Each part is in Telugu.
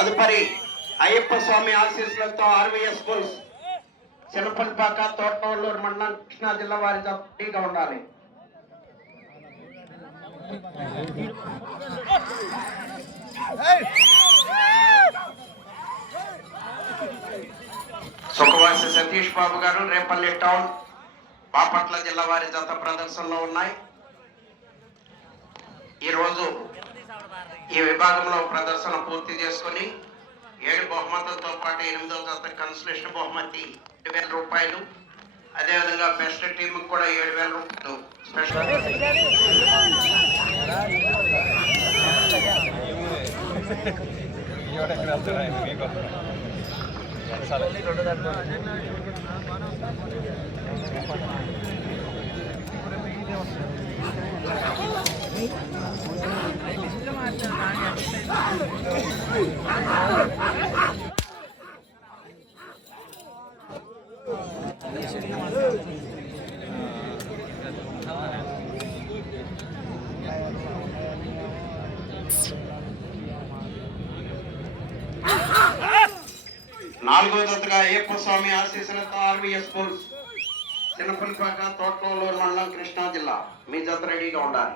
తదుపరి అయ్యప్ప స్వామి ఆశీస్సులతో ఆర్వీఎస్ స్కూల్స్ చిన్నపల్లిపాక తోటనూరు మండలం కృష్ణా జిల్లా వారి జట్టుగా ఉండాలి సుఖవాసి సతీష్ బాబు గారు రేపల్లి టౌన్ బాపట్ల జిల్లా వారి జత ప్రదర్శనలో ఉన్నాయి ఈరోజు ఈ విభాగంలో ప్రదర్శన పూర్తి చేసుకొని ఏడు బహుమతులతో పాటు ఎనిమిదో జత కన్సలేషన్ బహుమతి ఏడు వేల రూపాయలు. అదేవిధంగా బెస్ట్ టీమ్ కూడా ఏడు వేల రూపాయలు స్పెషల్ నాలుగో జతగా అయ్యప్ప స్వామి ఆశీస్సులతో ఆర్వీఎస్ స్కూల్స్ చిన్నపల్లిపాక తోటలో మండలం కృష్ణా జిల్లా. మీ జత రెడీగా ఉండాలి.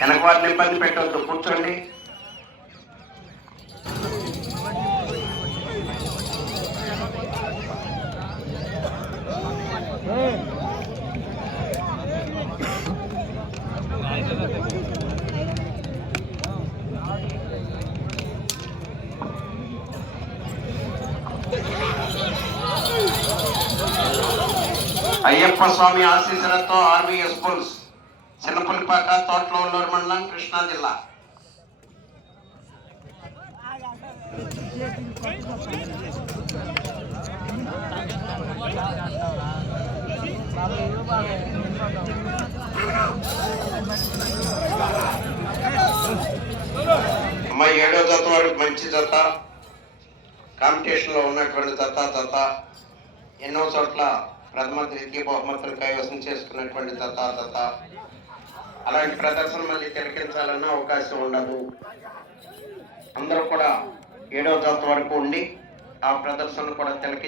వెనక వారిని ఇబ్బంది పెట్టవద్దు కూర్చోండి. అయ్యప్ప స్వామి ఆశీస్సులతో ఆర్వీఎస్ స్కూల్స్ చిన్నపల్లిపాక తోటలూరు మండలం కృష్ణా జిల్లా అమ్మ ఏడో జత వరకు మంచి జత కాంపిటీషన్లో ఉన్నటువంటి జత జత ఎన్నో చోట్ల ప్రథమ ద్వితీయ బహుమతులు కైవసం చేసుకున్నటువంటి జత జత అలాంటి ప్రదర్శన మళ్ళీ తిలకించాలన్న అవకాశం ఉండదు. అందరూ కూడా ఏడో జత వరకు ఉండి ఆ ప్రదర్శన కూడా తిలకించి